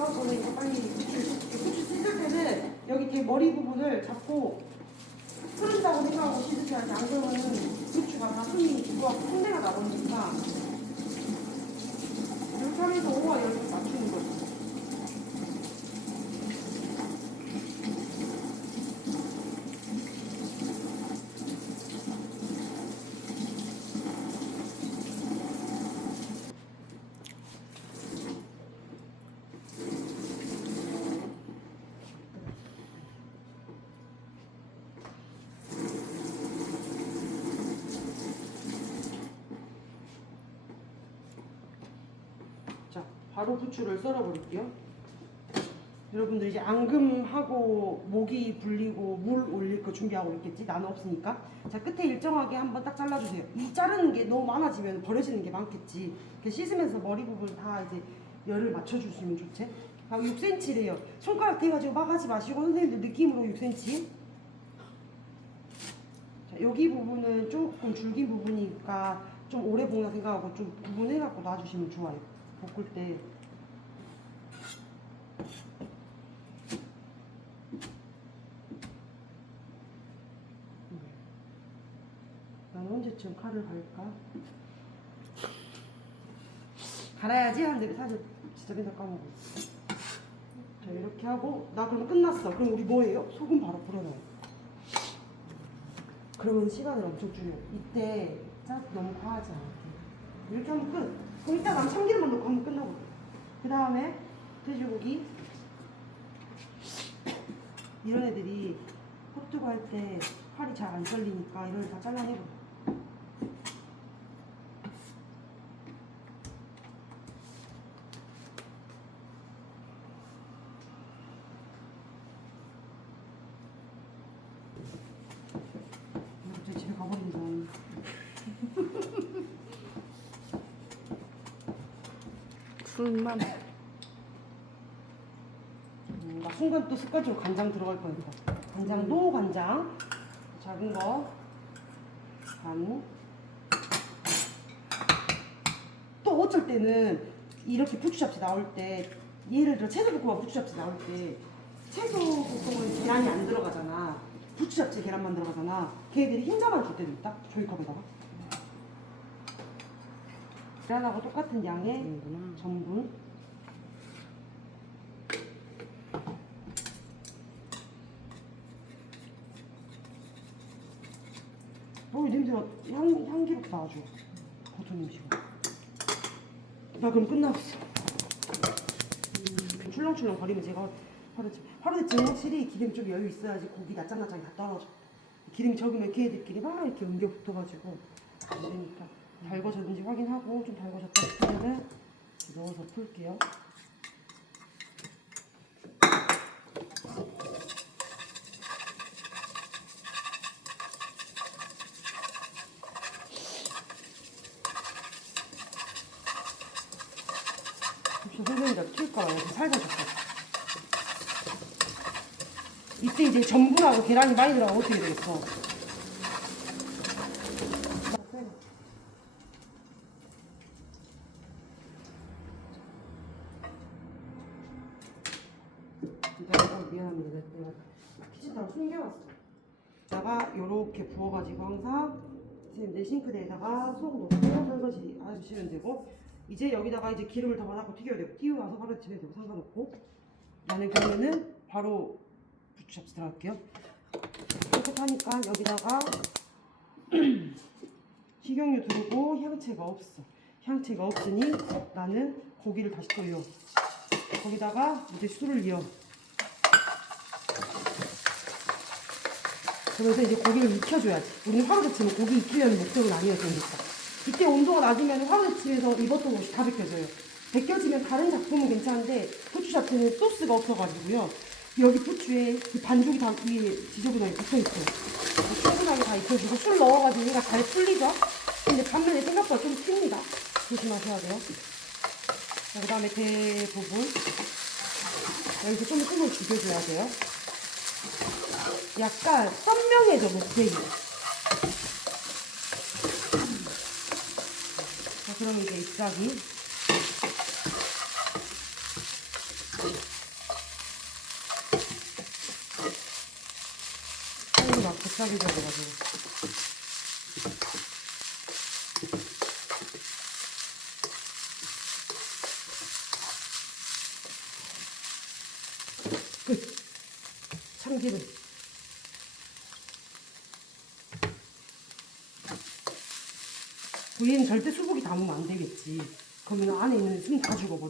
씻을게요. 저는 이거 빨리 부추 씻을 때는 여기 뒤에 머리 부분을 잡고 흐른다고 생각하고 씻으셔야지. 안 그러면은 부추가 다 숨이 들어와서 손대가 나버리니까. 이렇게 하면서 5와 10을 맞추는 거죠. 자, 바로 부추를 썰어버릴게요. 여러분들 이제 앙금하고 모기 불리고 물 올릴 거 준비하고 있겠지? 나는 없으니까. 자, 끝에 일정하게 한번 딱 잘라주세요. 이 자르는 게 너무 많아지면 버려지는 게 많겠지. 그 씻으면서 머리 부분 다 이제 열을 맞춰주시면 좋지? 아, 6cm래요. 손가락 대가지고 막 하지 마시고 선생님들 느낌으로 6cm. 자, 여기 부분은 조금 줄긴 부분이니까 좀 오래 볶나 생각하고 좀 구분해갖고 놔주시면 좋아요. 볶을 때. 음. 나는 언제쯤 칼을 갈까? 갈아야지 하는데 사실 진짜 맨날 까먹어. 자 이렇게 하고 나 그럼 끝났어. 그럼 우리 뭐예요? 소금 바로 뿌려놔요. 그러면 시간을 엄청 줄여요. 이때 짜 너무 과하지 않게. 이렇게 하면 끝. 그럼 이따가 참기름만 넣고 하면 끝나고. 그 다음에 돼지고기. 이런 애들이 헛두고 할 때 팔이 잘안 잘리니까 이런 애 다 잘라내고. 갑자기 집에 가버린다. 술만 음, 나 순간 또 습관적으로 간장 들어갈 뻔했다. 간장, 노 간장. 작은 거. 반. 또 어쩔 때는 이렇게 부추잡채 나올 때, 예를 들어 채소볶음밥 부추잡채 나올 때, 채소볶음은 계란이 안 들어가잖아. 부추잡채 계란만 들어가잖아. 걔들이 흰자만 줄 때도 있다. 조이컵에다가. 계란하고 똑같은 양의 되는구나. 전분. 어, 이 냄새가 향, 향기롭다 아주. 버터 냄새가. 나 그럼 끝났어. 음, 출렁출렁 거리면 제가 하루쯤. 하루쯤 확실히 기름이 좀 여유 있어야지 고기 납작납작이 다 떨어져. 기름이 적으면 걔들끼리 막 이렇게 엉겨 붙어가지고 안 되니까. 달궈졌는지 확인하고 좀 달궈졌다 싶으면은 넣어서 풀게요. 혹시 선생님들 튈까봐 이렇게 살살 줬어. 이때 이제 전분하고 계란이 많이 들어가면 어떻게 되겠어? 내가 어, 미안합니다. 내가 키친타올 숨겨놨어. 다가 요렇게 부어가지고 항상 선생님 내 싱크대에다가 속 넣고 설거지 해주시면 되고 이제 여기다가 이제 기름을 더 받아고 튀겨야 되고 튀어와서 바로 집에 되고 상관없고 나는 그러면은 바로 부추잡채 들어갈게요. 깨끗하니까 여기다가 식용유 두르고 향채가 없어. 향채가 없으니 나는 고기를 다시 돌려. 거기다가 이제 술을 이어. 그러면서 이제 고기를 익혀줘야지. 우리는 화로대치면 고기 익히려는 목적은 아니었으니까. 이때 온도가 낮으면 화로대치에서 입었던 것이 다 벗겨져요. 벗겨지면 다른 작품은 괜찮은데 부추 자체는 소스가 없어가지고요. 여기 부추에 그 반죽이 다 위에 지저분하게 붙어있어요. 충분하게 다 익혀주고 술 넣어가지고 얘가 잘 풀리죠? 근데 반면에 생각보다 좀 튑니다. 조심하셔야 돼요. 그 다음에 대부분 여기서 좀 숨을 죽여줘야 돼요. 약간 선명해져 목색이. 자, 그럼 이제 잎사귀. 아, 막 부착이 되어가지고 참기름. 부위는 절대 수북이 담으면 안 되겠지. 그러면 안에 있는 숨 다 죽어버리고.